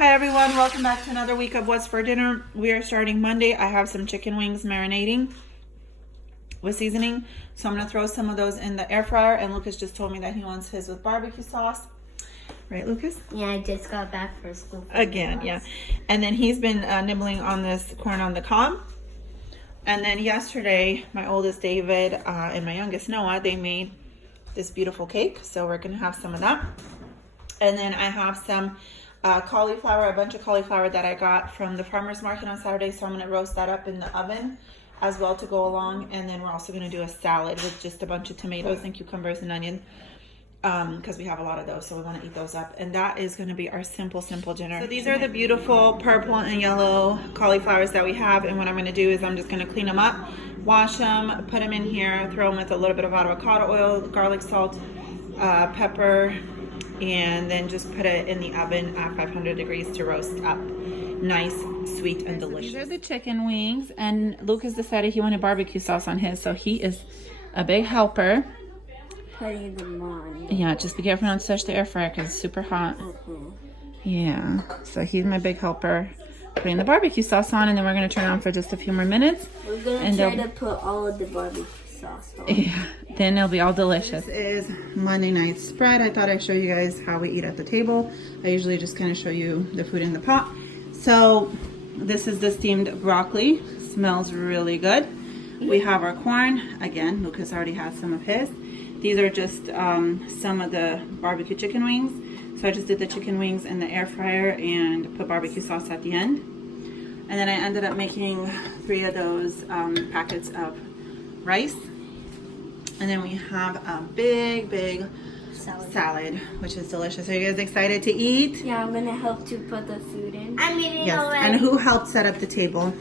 Hi everyone, welcome back to another week of What's for Dinner. We are starting Monday. I have some chicken wings marinating with seasoning. So I'm going to throw some of those in the air fryer, and Lucas just told me that he wants his with barbecue sauce. Right, Lucas? Yeah, I just got back from school. Again, yeah. And then he's been nibbling on this corn on the cob. And then yesterday, my oldest David and my youngest Noah, they made this beautiful cake. So we're going to have some of that. And then I have some cauliflower, a bunch of cauliflower that I got from the farmer's market on Saturday. So I'm going to roast that up in the oven as well to go along. And then we're also going to do a salad with just a bunch of tomatoes and cucumbers and onion because we have a lot of those. So we want to eat those up. And that is going to be our simple dinner. So these are the beautiful purple and yellow cauliflowers that we have. And what I'm going to do is I'm just going to clean them up, wash them, put them in here, throw them with a little bit of avocado oil, garlic salt, pepper, and then just put it in the oven at 500 degrees to roast up nice, sweet, and delicious. These are the chicken wings, and Lucas decided he wanted barbecue sauce on his, so he is a big helper. Putting them on. Yeah, just be careful not to touch the air fryer because it's super hot. Yeah, so he's my big helper. Putting the barbecue sauce on, and then we're going to turn it on for just a few more minutes. We're going to try to put all of the barbecue sauce on. Yeah, then it'll be all delicious. This is Monday night spread. I thought I'd show you guys how we eat at the table. I usually just kind of show you the food in the pot. So this is the steamed broccoli. Smells really good. We have our corn. Again, Lucas already has some of his. These are just some of the barbecue chicken wings. So I just did the chicken wings in the air fryer and put barbecue sauce at the end. And then I ended up making 3 of those packets of rice. And then we have a big salad, which is delicious. Are you guys excited to eat? Yeah, I'm gonna help to put the food in. I'm eating already. And who helped set up the table?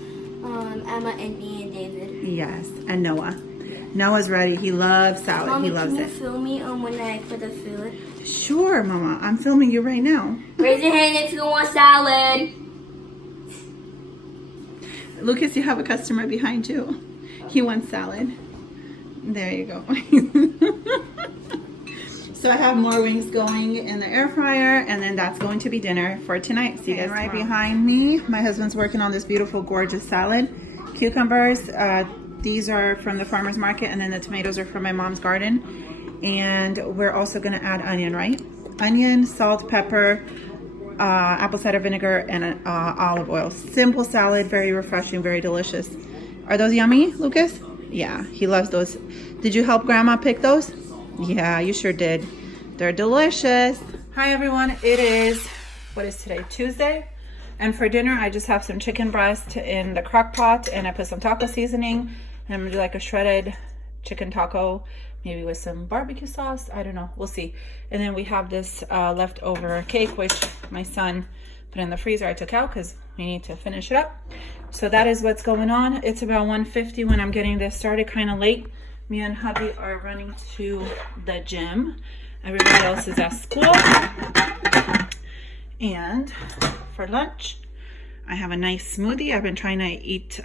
Emma and me and David. Yes, and Noah. Yeah. Noah's ready. He loves salad. Mommy, he loves can it. you film me when I put the food? Sure, Mama. I'm filming you right now. Raise your hand if you want salad. Lucas, you have a customer behind you. He wants salad. There you go. So I have more wings going in the air fryer, and then that's going to be dinner for tonight. See you guys right behind me. My husband's working on this beautiful, gorgeous salad. Cucumbers, these are from the farmer's market, and then the tomatoes are from my mom's garden. And we're also going to add onion, right? Onion, salt, pepper, apple cider vinegar, and olive oil. Simple salad, very refreshing, very delicious. Are those yummy, Lucas? Yeah, he loves those. Did you help Grandma pick those? Yeah, you sure did. They're delicious. Hi everyone, it is, what is today? Tuesday. And for dinner, I just have some chicken breast in the crock pot, and I put some taco seasoning. And I'm gonna do like a shredded chicken taco, maybe with some barbecue sauce. I don't know, we'll see. And then we have this leftover cake, which my son put in the freezer. I took out because we need to finish it up. So that is what's going on. It's about 1:50 when I'm getting this started, kind of late. Me and hubby are running to the gym. Everybody else is at school. And for lunch, I have a nice smoothie. I've been trying to eat,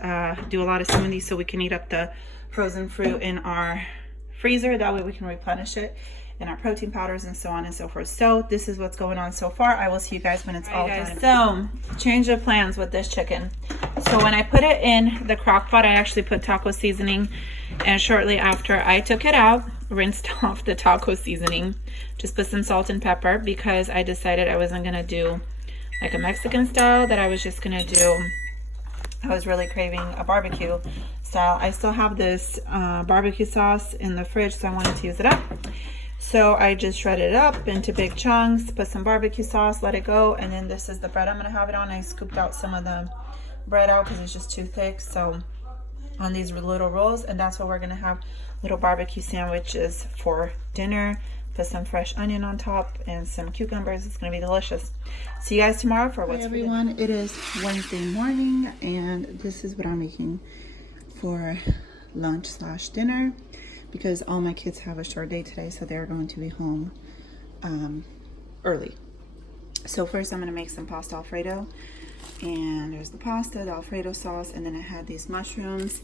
do a lot of smoothies so we can eat up the frozen fruit in our freezer. That way we can replenish it in our protein powders and so on and so forth. So this is what's going on so far. I will see you guys when it's all done. So change of plans with this chicken. So when I put it in the crock pot, I actually put taco seasoning, and shortly after I took it out, rinsed off the taco seasoning, just put some salt and pepper because I decided I wasn't gonna do like a Mexican style, that I was just gonna do, I was really craving a barbecue style. I still have this barbecue sauce in the fridge, so I wanted to use it up. So I just shredded it up into big chunks, put some barbecue sauce, let it go, and then this is the bread I'm gonna have it on. I scooped out some of the bread out because it's just too thick, so on these little rolls, and that's what we're gonna have, little barbecue sandwiches for dinner. Put some fresh onion on top and some cucumbers. It's gonna be delicious. See you guys tomorrow for What's for Dinner. Hi everyone, it is Wednesday morning, and this is what I'm making for lunch / dinner, because all my kids have a short day today, so they're going to be home early. So first I'm gonna make some pasta Alfredo, and there's the pasta, the Alfredo sauce, and then I had these mushrooms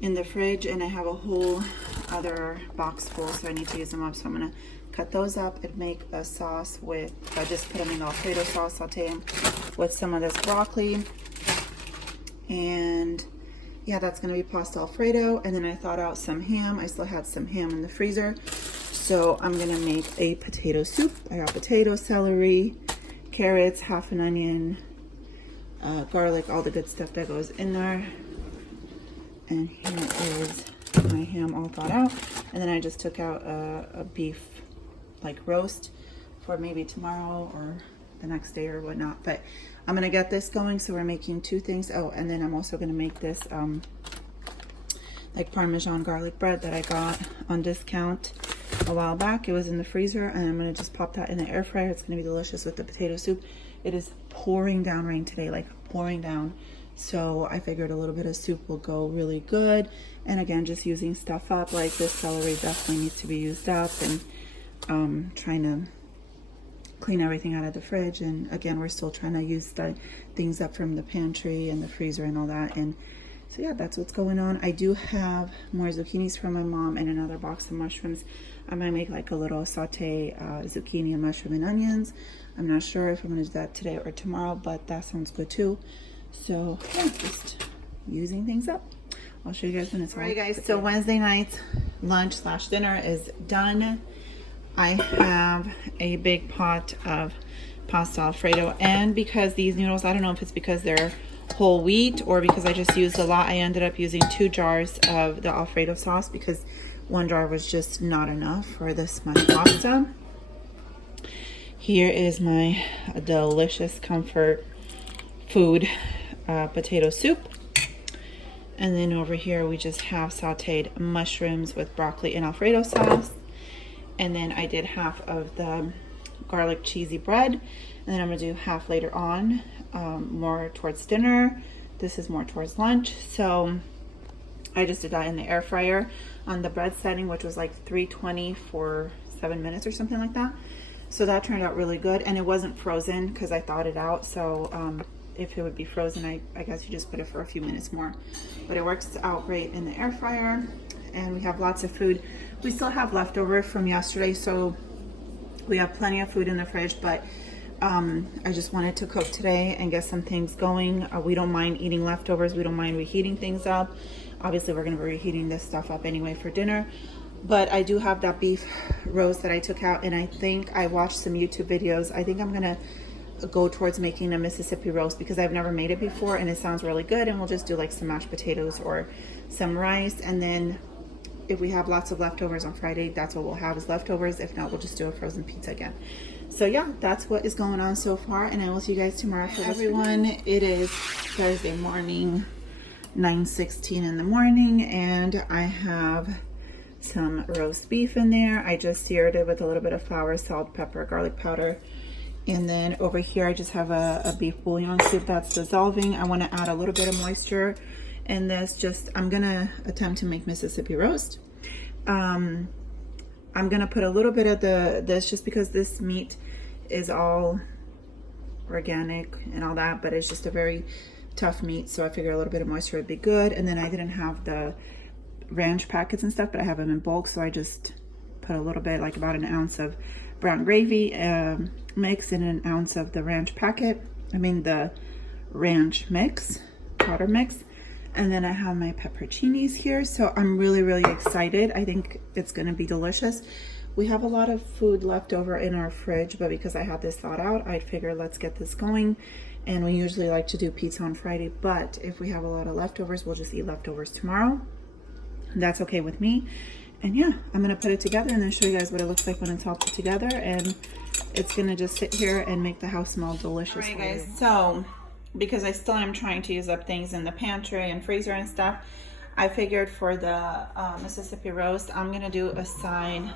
in the fridge, and I have a whole other box full, so I need to use them up. So I'm gonna cut cut those up and make a sauce with, I just put them in Alfredo sauce, saute them with some of this broccoli. And yeah, that's gonna be pasta Alfredo. And then I thawed out some ham. I still had some ham in the freezer. So I'm gonna make a potato soup. I got potato, celery, carrots, half an onion, garlic, all the good stuff that goes in there. And here is my ham all thawed out. And then I just took out a beef like roast for maybe tomorrow or the next day or whatnot. But I'm gonna get this going. So we're making two things. Oh, and then I'm also gonna make this like Parmesan garlic bread that I got on discount a while back. It was in the freezer, and I'm gonna just pop that in the air fryer. It's gonna be delicious with the potato soup. It is pouring down rain today, like pouring down. So I figured a little bit of soup will go really good. And again, just using stuff up, like this celery definitely needs to be used up, and trying to clean everything out of the fridge. And again, we're still trying to use the things up from the pantry and the freezer and all that. And so yeah, that's what's going on. I do have more zucchinis from my mom and another box of mushrooms. I might make like a little saute zucchini and mushroom and onions. I'm not sure if I'm gonna do that today or tomorrow, but that sounds good too. So yeah, just using things up. I'll show you guys when it's all right, guys. So Wednesday night lunch / dinner is done. I have a big pot of pasta Alfredo, and because these noodles, I don't know if it's because they're whole wheat or because I just used a lot, I ended up using 2 jars of the Alfredo sauce because 1 jar was just not enough for this much pasta. Here is my delicious comfort food potato soup. And then over here we just have sauteed mushrooms with broccoli and Alfredo sauce. And then I did half of the garlic cheesy bread. And then I'm gonna do half later on, more towards dinner. This is more towards lunch. So I just did that in the air fryer on the bread setting, which was like 320 for 7 minutes or something like that. So that turned out really good, and it wasn't frozen because I thawed it out. So if it would be frozen, I guess you just put it for a few minutes more. But it works out great in the air fryer, and we have lots of food. We still have leftover from yesterday, so we have plenty of food in the fridge, but I just wanted to cook today and get some things going. We don't mind eating leftovers. We don't mind reheating things up. Obviously, we're going to be reheating this stuff up anyway for dinner. But I do have that beef roast that I took out, and I think I watched some YouTube videos. I think I'm going to go towards making a Mississippi roast because I've never made it before, and it sounds really good. And we'll just do like some mashed potatoes or some rice, and then if we have lots of leftovers on Friday, that's what we'll have is leftovers. If not, we'll just do a frozen pizza again. So yeah, that's what is going on so far, and I will see you guys tomorrow. For everyone, it is Thursday morning, 9:16 in the morning, and I have some roast beef in there. I just seared it with a little bit of flour, salt, pepper, garlic powder. And then over here, I just have a beef bouillon soup that's dissolving. I want to add a little bit of moisture in this. I'm going to attempt to make Mississippi roast. I'm going to put a little bit of this just because this meat is all organic and all that, but it's just a very tough meat. So I figure a little bit of moisture would be good. And then I didn't have the ranch packets and stuff, but I have them in bulk, so I just put a little bit, like about an ounce of brown gravy mix and an ounce of the ranch packet. The ranch mix, powder mix. And then I have my pepperoncinis here, so I'm really, really excited. I think it's gonna be delicious. We have a lot of food left over in our fridge, but because I had this thought out, I figured let's get this going. And we usually like to do pizza on Friday, but if we have a lot of leftovers, we'll just eat leftovers tomorrow. That's okay with me. And yeah, I'm gonna put it together and then show you guys what it looks like when it's all put together, and it's gonna just sit here and make the house smell delicious. All right, guys, so because I still am trying to use up things in the pantry and freezer and stuff, I figured for the Mississippi roast, I'm gonna do a side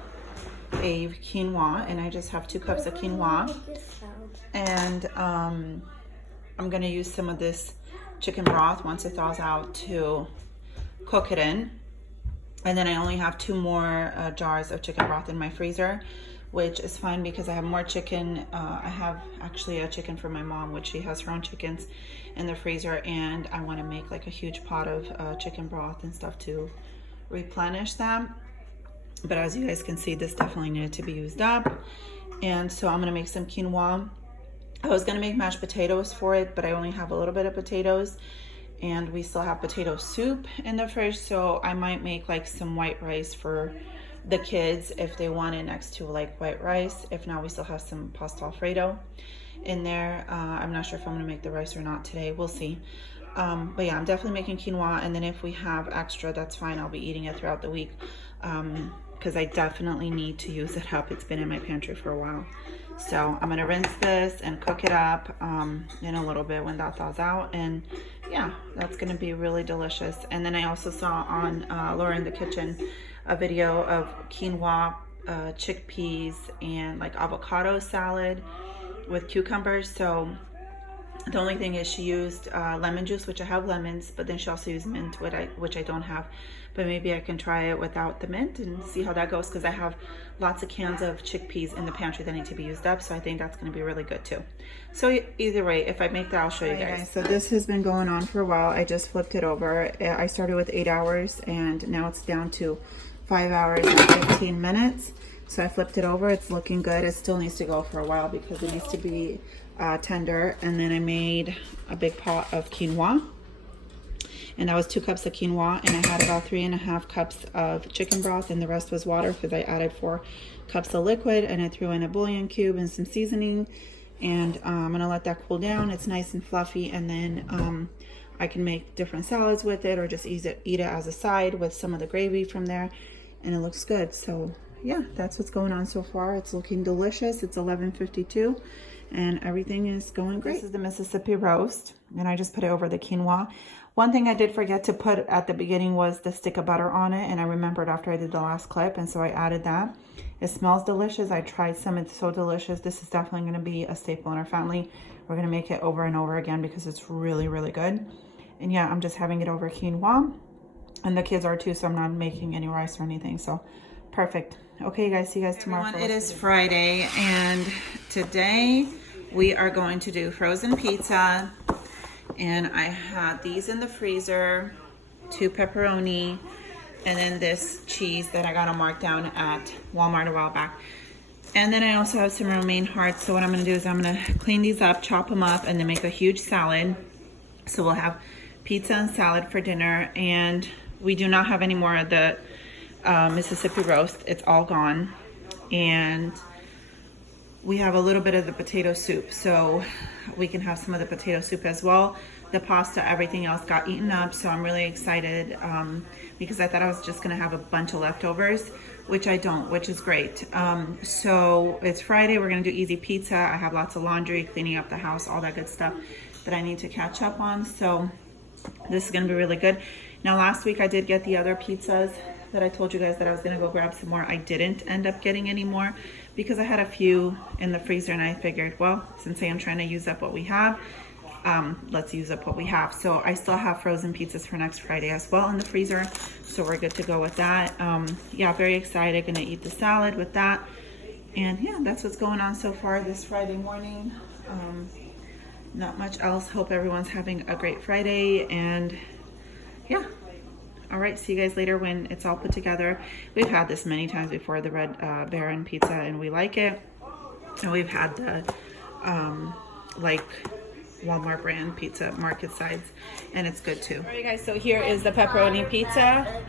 of quinoa, and I just have 2 cups of quinoa, and I'm gonna use some of this chicken broth once it thaws out to cook it in. And then I only have 2 more jars of chicken broth in my freezer, which is fine because I have more chicken. I have actually a chicken for my mom, which she has her own chickens in the freezer, and I want to make like a huge pot of chicken broth and stuff to replenish them. But as you guys can see, this definitely needed to be used up. And so I'm gonna make some quinoa. I was gonna make mashed potatoes for it, but I only have a little bit of potatoes, and we still have potato soup in the fridge, so I might make like some white rice for the kids if they want it next to like white rice. If not, we still have some pasta alfredo in there. I'm not sure if I'm gonna make the rice or not today. We'll see. But yeah, I'm definitely making quinoa, and then if we have extra, that's fine. I'll be eating it throughout the week because I definitely need to use it up. It's been in my pantry for a while. So I'm gonna rinse this and cook it up in a little bit when that thaws out, and yeah, that's gonna be really delicious. And then I also saw on Laura in the Kitchen a video of quinoa, chickpeas, and like avocado salad with cucumbers. So the only thing is she used lemon juice, which I have lemons, but then she also used mint, which I don't have. But maybe I can try it without the mint and see how that goes, because I have lots of cans of chickpeas in the pantry that need to be used up. So I think that's going to be really good too. So either way, if I make that, I'll show you guys. So this has been going on for a while. I just flipped it over. I started with 8 hours, and now it's down to 5 hours and 15 minutes. So I flipped it over. It's looking good. It still needs to go for a while because it needs to be tender. And then I made a big pot of quinoa, and that was 2 cups of quinoa, and I had about 3.5 cups of chicken broth, and the rest was water because I added 4 cups of liquid, and I threw in a bouillon cube and some seasoning. And I'm gonna let that cool down. It's nice and fluffy, and then I can make different salads with it, or just eat it as a side with some of the gravy from there, and it looks good. So yeah, that's what's going on so far. It's looking delicious. It's 11:52 and everything is going great. This is the Mississippi roast, and I just put it over the quinoa. One thing I did forget to put at the beginning was the stick of butter on it, and I remembered after I did the last clip, and so I added that. It smells delicious. I tried some. It's so delicious. This is definitely going to be a staple in our family. We're going to make it over and over again because it's really, really good. And yeah, I'm just having it over quinoa, and the kids are too, so I'm not making any rice or anything. So perfect. Okay, guys, see you guys tomorrow. Everyone, it is Friday, and today we are going to do frozen pizza. And I had these in the freezer, 2 pepperoni, and then this cheese that I got on markdown at Walmart a while back. And then I also have some romaine hearts. So what I'm gonna do is I'm gonna clean these up, chop them up, and then make a huge salad. So we'll have pizza and salad for dinner. And we do not have any more of the Mississippi roast. It's all gone. And we have a little bit of the potato soup, so we can have some of the potato soup as well. The pasta, everything else got eaten up, so I'm really excited because I thought I was just gonna have a bunch of leftovers, which I don't, which is great. So it's Friday, we're gonna do easy pizza. I have lots of laundry, cleaning up the house, all that good stuff that I need to catch up on. So this is gonna be really good. Now last week I did get the other pizzas that I told you guys that I was gonna go grab some more. I didn't end up getting any more because I had a few in the freezer, and I figured, well, since I am trying to use up what we have, let's use up what we have. So I still have frozen pizzas for next Friday as well in the freezer, so we're good to go with that. Yeah, very excited. Gonna eat the salad with that, and yeah, that's what's going on so far this Friday morning. Not much else. Hope everyone's having a great Friday, and yeah. All right, see you guys later when it's all put together. We've had this many times before, the Red Baron pizza, and we like it. And we've had the like Walmart brand pizza, market sides, and it's good too. All right, guys, so here is the pepperoni pizza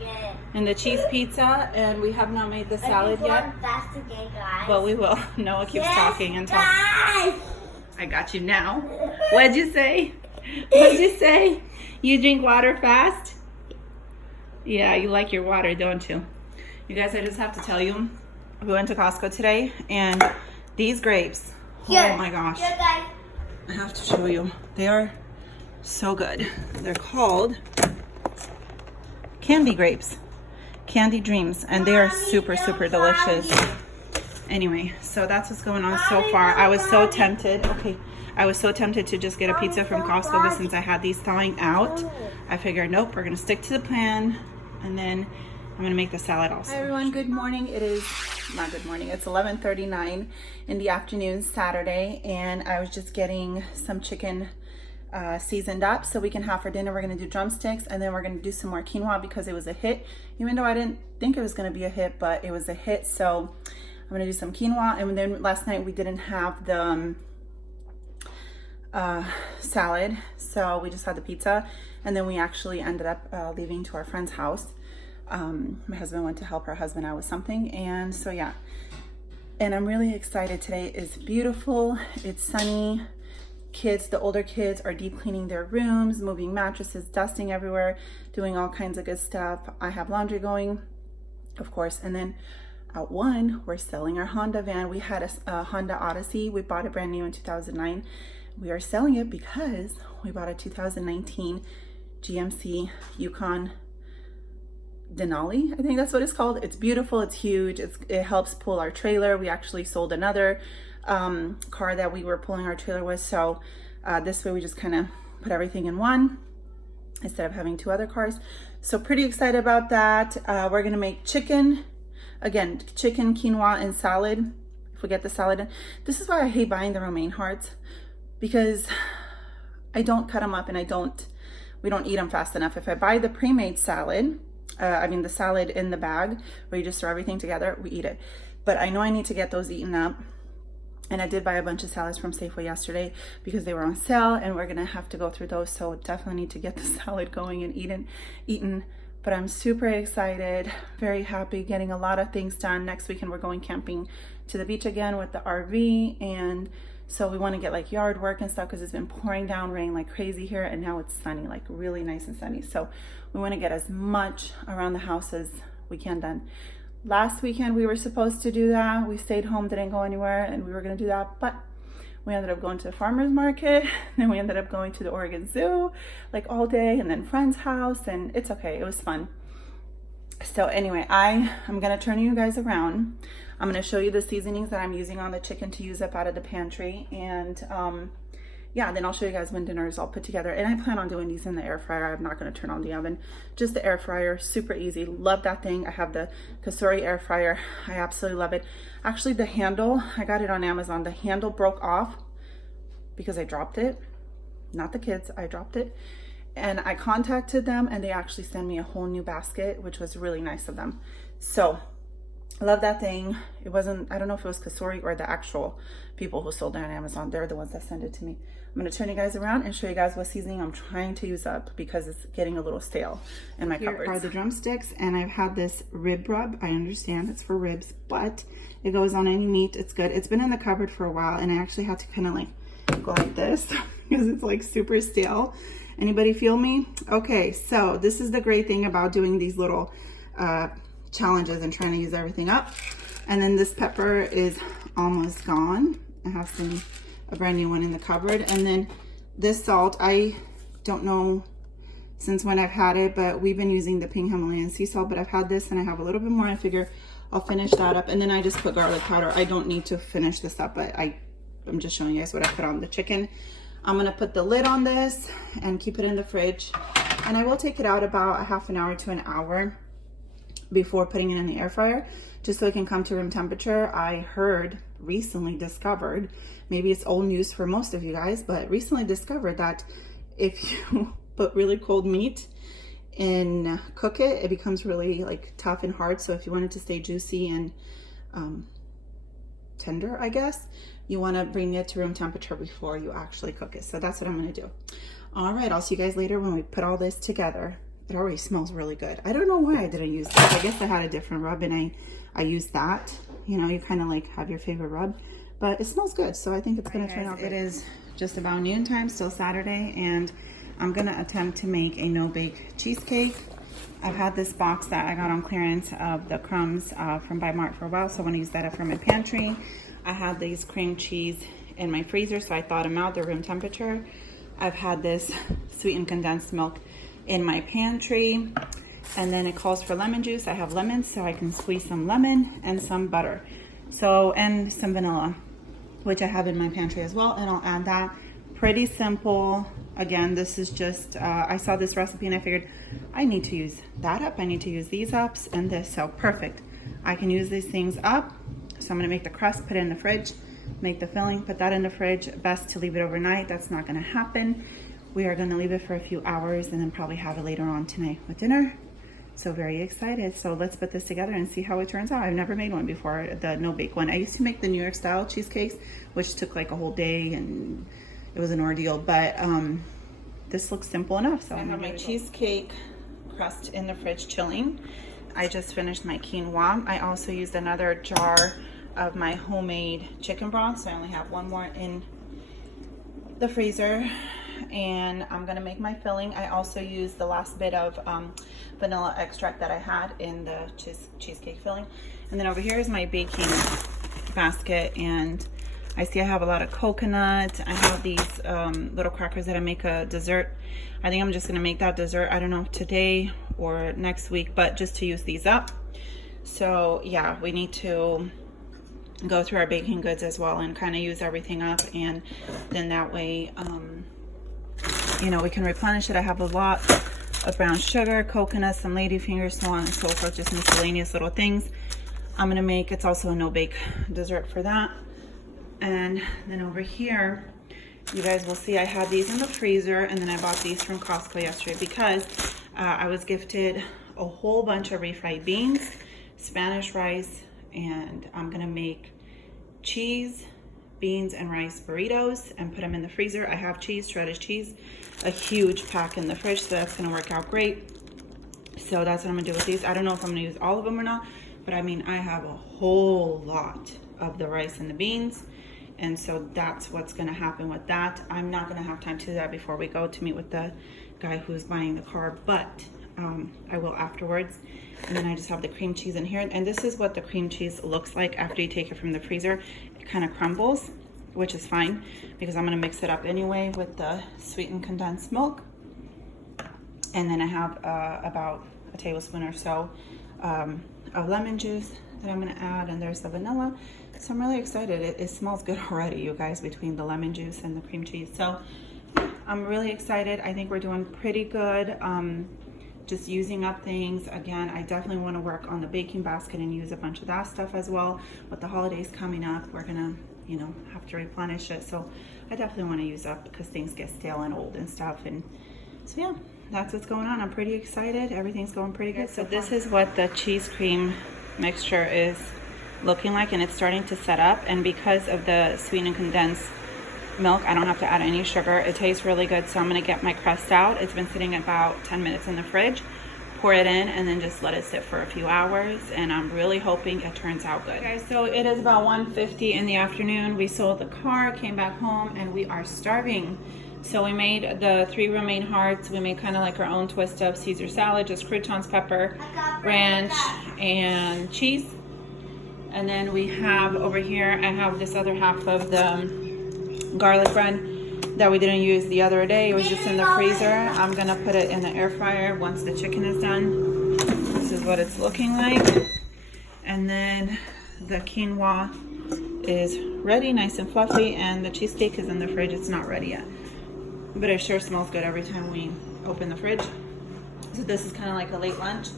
and the cheese pizza, and we have not made the salad yet, but we will. Noah keeps talking and talking. I got you now. What'd you say? What'd you say? You drink water fast? Yeah, you like your water, don't you? You guys, I just have to tell you, we went to Costco today, and these grapes, oh my gosh, I have to show you. They are so good. They're called candy grapes, Candy Dreams, and they are super, super delicious. Anyway, so that's what's going on so far. I was so tempted. Okay. I was so tempted to just get a pizza from Costco, but since I had these thawing out, I figured, nope, we're gonna stick to the plan, and then I'm gonna make the salad also. Hi everyone, good morning. It is, not good morning, it's 11:39 in the afternoon, Saturday, and I was just getting some chicken seasoned up so we can have for dinner. We're gonna do drumsticks, and then we're gonna do some more quinoa because it was a hit, even though I didn't think it was gonna be a hit, but it was a hit. So I'm gonna do some quinoa. And then last night we didn't have the salad, so we just had the pizza, and then we actually ended up leaving to our friend's house. My husband went to help her husband out with something, and so yeah. And I'm really excited. Today is beautiful. It's sunny. Kids, the older kids, are deep cleaning their rooms, moving mattresses, dusting everywhere, doing all kinds of good stuff. I have laundry going, of course. And then at 1, we're selling our Honda van. We had a Honda Odyssey. We bought it brand new in 2009. We are selling it because we bought a 2019 GMC Yukon Denali, I think that's what it's called. It's beautiful, it's huge, it helps pull our trailer. We actually sold another car that we were pulling our trailer with, so this way we just kind of put everything in one instead of having 2 other cars. So pretty excited about that. We're gonna make chicken, again, chicken, quinoa, and salad. If we get the salad in. This is why I hate buying the romaine hearts, because I don't cut them up and we don't eat them fast enough. If I buy the pre-made salad, the salad in the bag where you just throw everything together, we eat it. But I know I need to get those eaten up. And I did buy a bunch of salads from Safeway yesterday because they were on sale, and we're gonna have to go through those. So definitely need to get the salad going and eaten. But I'm super excited, very happy, getting a lot of things done. Next weekend we're going camping to the beach again with the RV, and so we want to get like yard work and stuff because it's been pouring down rain like crazy here, and now it's sunny, like really nice and sunny. So we want to get as much around the house as we can done. Last weekend we were supposed to do that. We stayed home, didn't go anywhere, and we were going to do that, but we ended up going to the farmer's market, then we ended up going to the Oregon Zoo like all day, and then friend's house, and it's okay, it was fun. So anyway, I'm gonna turn you guys around. I'm gonna show you the seasonings that I'm using on the chicken to use up out of the pantry, and yeah, then I'll show you guys when dinner is all put together. And I plan on doing these in the air fryer. I'm not gonna turn on the oven, just the air fryer, super easy. Love that thing. I have the Cosori air fryer. I absolutely love it. Actually, the handle, I got it on Amazon. The handle broke off because I dropped it. Not the kids, I dropped it. And I contacted them, and they actually sent me a whole new basket, which was really nice of them. So I love that thing. It wasn't, I don't know if it was Cosori or the actual people who sold it on Amazon. They're the ones that sent it to me. I'm gonna turn you guys around and show you guys what seasoning I'm trying to use up because it's getting a little stale in my cupboards. Here are the drumsticks, and I've had this rib rub. I understand it's for ribs, but it goes on any meat. It's good. It's been in the cupboard for a while, and I actually had to kind of like go like this because it's like super stale. Anybody feel me? Okay, so this is the great thing about doing these little challenges and trying to use everything up. And then this pepper is almost gone. I have a brand new one in the cupboard. And then this salt, I don't know since when I've had it, but we've been using the pink Himalayan sea salt, but I've had this and I have a little bit more. I figure I'll finish that up. And then I just put garlic powder. I don't need to finish this up, but I'm just showing you guys what I put on the chicken. I'm gonna put the lid on this and keep it in the fridge. And I will take it out about a half an hour to an hour before putting it in the air fryer, just so it can come to room temperature. I recently discovered, maybe it's old news for most of you guys, but recently discovered that if you put really cold meat and cook it, it becomes really like tough and hard. So if you want it to stay juicy and tender, I guess, you want to bring it to room temperature before you actually cook it. So that's what I'm going to do. All right, I'll see you guys later when we put all this together. It already smells really good. I don't know why I didn't use this. I guess I had a different rub and I used that. You know, you kind of like have your favorite rub, but it smells good. So I think it's going to turn out good. It is just about noontime, still Saturday, and I'm going to attempt to make a no-bake cheesecake. I've had this box that I got on clearance of the crumbs from By Mart for a while, so I want to use that up from my pantry. I had these cream cheese in my freezer, so I thawed them out. They're room temperature. I've had this sweetened condensed milk in my pantry, and then it calls for lemon juice. I have lemons, so I can squeeze some lemon and some butter, and some vanilla, which I have in my pantry as well, and I'll add that. Pretty simple. Again, this is just I saw this recipe and I figured I need to use that up, I need to use these ups, and this, so perfect. I can use these things up. So I'm gonna make the crust, put it in the fridge, make the filling, put that in the fridge. Best to leave it overnight. That's not gonna happen. we are going to leave it for a few hours and then probably have it later on tonight with dinner. So very excited. So let's put this together and see how it turns out. I've never made one before, the no bake one. I used to make the New York style cheesecakes, which took like a whole day and it was an ordeal, but this looks simple enough. So I have my cheesecake crust in the fridge chilling. I just finished my quinoa. I also used another jar of my homemade chicken broth, so I only have one more in the freezer, and I'm gonna make my filling. I also used the last bit of vanilla extract that I had in the cheesecake filling. And then over here is my baking basket, and I see I have a lot of coconut. I have these little crackers that I make a dessert. I think I'm just gonna make that dessert, I don't know if today or next week, but just to use these up. So yeah, we need to go through our baking goods as well and kind of use everything up, and then that way you know, we can replenish it. I have a lot of brown sugar, coconut, some ladyfingers, so on and so forth, just miscellaneous little things I'm gonna make. It's also a no bake dessert for that. And then over here, you guys will see I had these in the freezer, and then I bought these from Costco yesterday because I was gifted a whole bunch of refried beans, Spanish rice, and I'm gonna make cheese, beans, and rice burritos and put them in the freezer. I have cheese, shredded cheese, a huge pack in the fridge, so that's gonna work out great. So that's what I'm gonna do with these. I don't know if I'm gonna use all of them or not, but I mean, I have a whole lot of the rice and the beans, and so that's what's gonna happen with that. I'm not gonna have time to do that before we go to meet with the guy who's buying the car, but I will afterwards. And then I just have the cream cheese in here, and this is what the cream cheese looks like after you take it from the freezer. It kind of crumbles, which is fine because I'm gonna mix it up anyway with the sweetened condensed milk. And then I have about a tablespoon or so of lemon juice that I'm gonna add, and there's the vanilla. So I'm really excited. It smells good already, you guys, between the lemon juice and the cream cheese. So I'm really excited. I think we're doing pretty good. Just using up things. Again, I definitely want to work on the baking basket and use a bunch of that stuff as well. With the holidays coming up, we're gonna, you know, have to replenish it. So I definitely want to use up because things get stale and old and stuff. And so yeah, that's what's going on. I'm pretty excited. Everything's going pretty good. So this is what the cheese cream mixture is looking like, and it's starting to set up. And because of the sweetened and condensed milk, I don't have to add any sugar. It tastes really good. So I'm gonna get my crust out. It's been sitting about 10 minutes in the fridge. Pour it in and then just let it sit for a few hours, and I'm really hoping it turns out good. Okay, so it is about 1:50 in the afternoon. We sold the car, came back home, and we are starving. So we made the 3 romaine hearts. We made kind of like our own twist of Caesar salad, just croutons, pepper, ranch, and cheese. And then we have over here, I have this other half of the garlic bread that we didn't use the other day. It was just in the freezer. I'm gonna put it in the air fryer once the chicken is done. This is what it's looking like. And then the quinoa is ready, nice and fluffy, and the cheesecake is in the fridge. It's not ready yet, but it sure smells good every time we open the fridge. So this is kind of like a late lunch.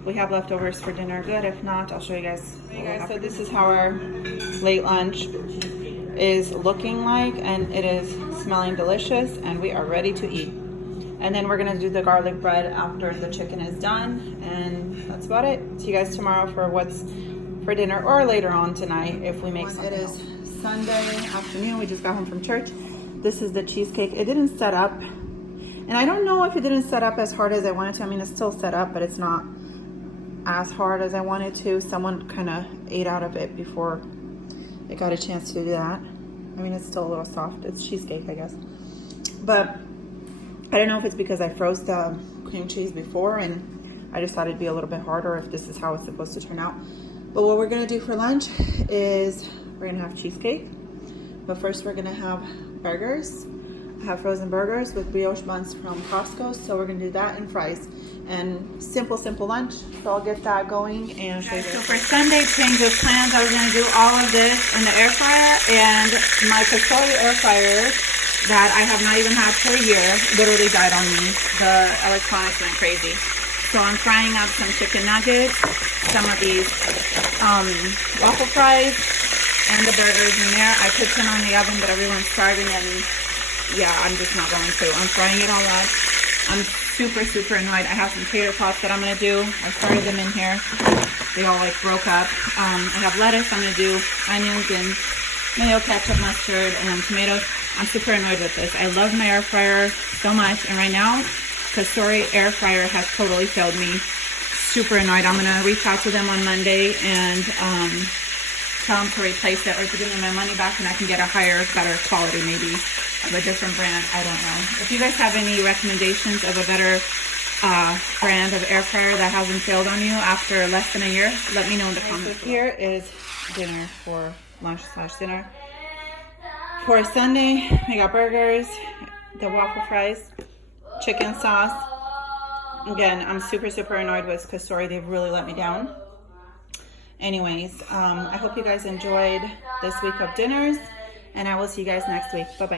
If we have leftovers for dinner, good. If not, I'll show you guys. So this is how our late lunch is looking like, and it is smelling delicious, and we are ready to eat. And then we're gonna do the garlic bread after the chicken is done, and that's about it. See you guys tomorrow for what's for dinner, or later on tonight if we make something. It is Sunday afternoon. We just got home from church. This is the cheesecake. It didn't set up, and I don't know if it didn't set up as hard as I wanted to. I mean, it's still set up, but it's not as hard as I wanted to. Someone kind of ate out of it before it got a chance to do that. I mean, it's still a little soft. It's cheesecake, I guess. But I don't know if it's because I froze the cream cheese before and I just thought it'd be a little bit harder, if this is how it's supposed to turn out. But what we're gonna do for lunch is we're gonna have cheesecake. But first we're gonna have burgers. I have frozen burgers with brioche buns from Costco. So we're gonna do that and fries. And simple lunch. So I'll get that going and show you. So for Sunday change of plans, I was gonna do all of this in the air fryer, and my Castoli air fryer that I have not even had for a year literally died on me. The electronics went crazy. So I'm frying up some chicken nuggets, some of these waffle fries, and the burgers in there. I put some on the oven, but everyone's starving and yeah, I'm just not going to. I'm frying it all up. I'm super, super annoyed. I have some tater tots that I'm gonna do. I started them in here. They all like broke up. I have lettuce. I'm gonna do onions and mayo, ketchup, mustard, and tomatoes. I'm super annoyed with this. I love my air fryer so much, and right now, Cosori air fryer has totally failed me. Super annoyed. I'm gonna reach out to them on Monday and tell them to replace it or to give me my money back, and I can get a higher, better quality maybe of a different brand. I don't know. If you guys have any recommendations of a better brand of air fryer that hasn't failed on you after less than a year, let me know in the comments. So here is dinner for lunch/dinner. For Sunday, we got burgers, the waffle fries, chicken sauce. Again, I'm super, super annoyed with Cosori. They've really let me down. Anyways, I hope you guys enjoyed this week of dinners, and I will see you guys next week. Bye-bye.